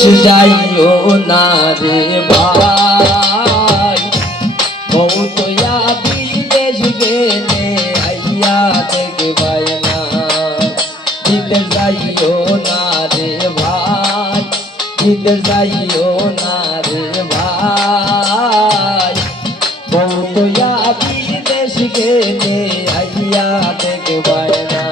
বিদেশ যাইও না রে ভাই, কৌতয়া বিদেশ গেলে আইয়া দেখবাই না। বিদেশ যাইও না রে ভাই, বিদেশ যাইও না রে ভাই, কৌতয়া বিদেশ গেলে আইয়া দেখবাই না।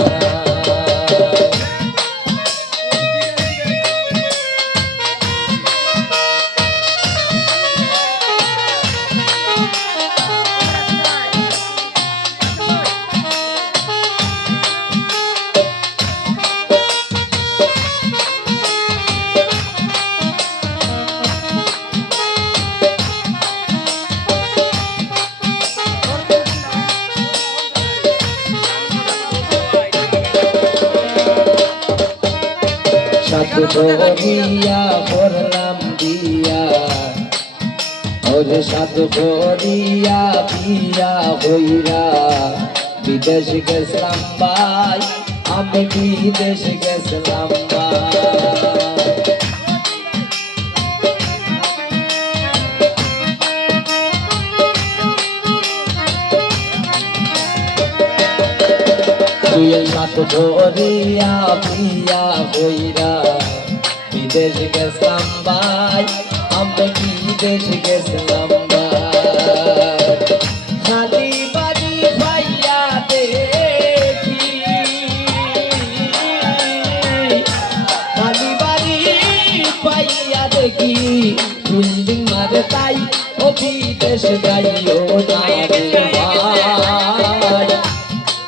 সাধু করিয়া করলাম দিয়া, ওরে সাধু করিয়া বিয়া হইরা বিদেশ গেছিলাম ভাই, আমি বিদেশ গেছিলাম ভাই। তুই সাধু করিয়া বিয়া হইরা বিদেশ গেছিলাম ভাই, আমি বিদেশ গেছিলাম ভাই। খালি বাড়ি ভাইয়া দেখি, খালি বাড়ি পাইয়া দেখি বিল্ডিং মারে তাই, ও বিদেশ যাইও না রে ভাই,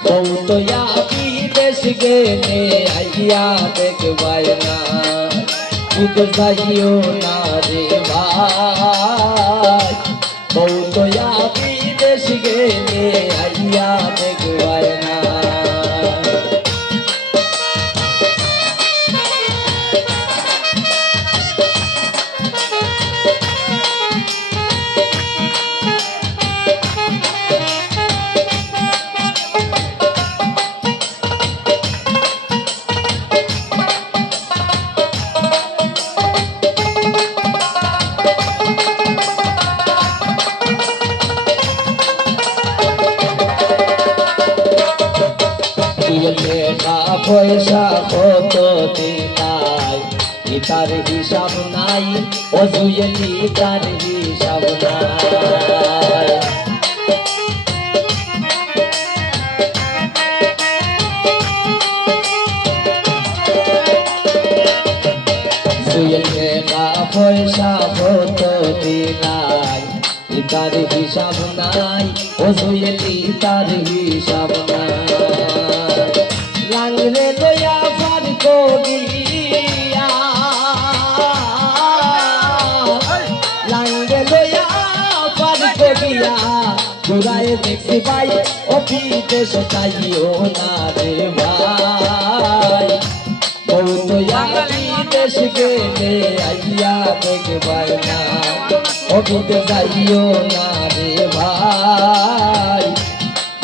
কৌতয়া বিদেশ গেলে আইয়া দেখবাই না। বিদেশ যাইও না রে ভাই, কৌতয়া বিদেশ গেলে আইয়া দেখবাই না। টাকা পয়সা কত দিলাই, ইতার হিসাব নাই, ও জুয়েলি তার হিসাব নাই। জুয়েল টাকা পয়সা কত দিলাই, ইতার হিসাব নাই, ও জুয়েলি তার হিসাব নাই। লাংরে লইয়া পার করিয়া, লাংরে লইয়া পার করিয়া ঘুরায় দেখছি ভাই, ও বিদেশ যাইও না রে ভাই, কৌতয়া বিদেশ গেলে আইয়া দেখবাই না। ও বিদেশ যাইও না রে ভাই,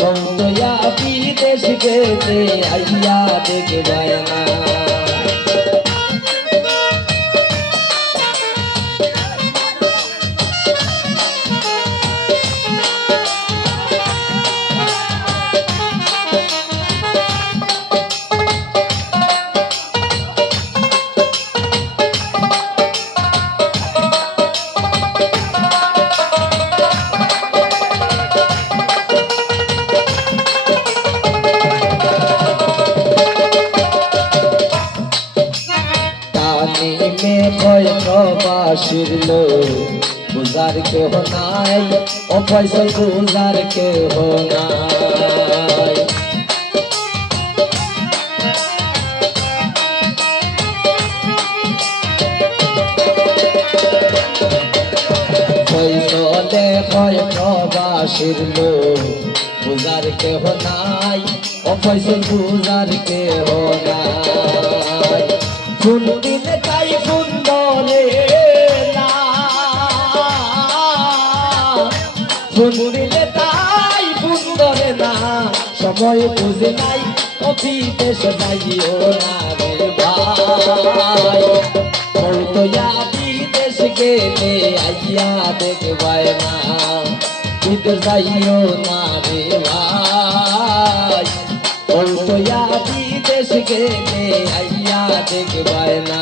কৌতয়া বিদেশ গেলে আইয়া দেখবাই না। প্রবাসীর লোক বুঝার কেহ নাই, ও পয়সা বুঝার কেহ নাই। পয়সলে হয় প্রবাসীর লোক বুঝার কেহ নাই, ও পয়সা বুঝার কেহ নাই। ফুল দিলে তাই ফুল দলে না, ফুল দিলে তাই ফুল ধরে না, সময় বুঝে নাই, ও বিদেশ যাইও না রে ভাই, কৌতয়া দেখবায় না বিদেশ যাইও না রে ভাই ও তো বিদেশ গেলে আইয়া দেখবায় না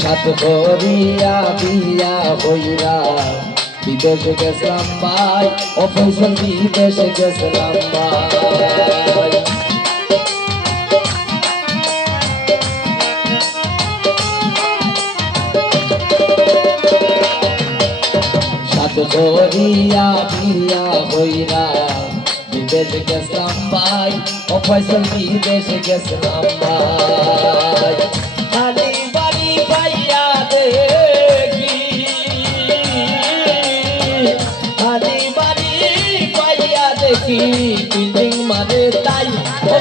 সাত করিয়া বিয়া হইরা বিদেশ গেছিলাম ভাই অফিসের বিদেশ গেছিলাম ভাই সাত করিয়া বিয়া হইরা বিদেশ গেছিলাম ভাই অফিসের বিদেশ গেছিলাম ভাই বিল্ডিং মানে তাই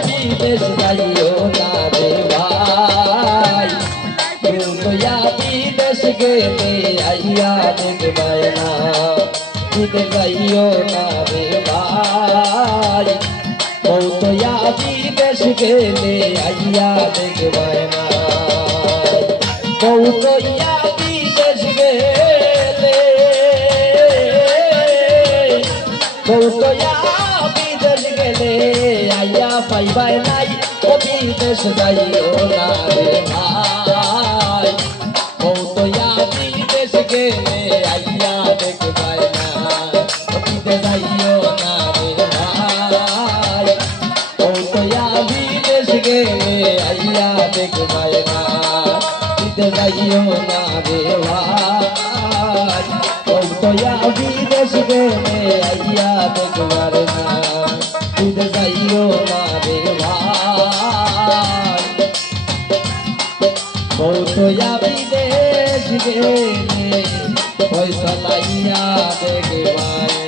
বিদেশ যাইও না রে ভাই বিদেশ গেলে আইয়া দেখবায় না বিদেশ যাইও না রে ভাই বিদেশ গেলে আইয়া দেখবায় না বিদেশ গেলে বিদেশ গেলে আইয়া পাইবাই নাই ও বিদেশ যাইও না রে ভাই বিদেশ গেলে আইয়া দেখবাই না বিদেশ যাইও না রে ভাই বিদেশ গেলে আইয়া দেখবাই না বিদেশ যাইও না রে ভাই বিদেশ গেলে আইয়া দেখবার না বিদেশ যাইও না রে ভাই বিদেশ গেলে পয়সা লাইয়া দেখবার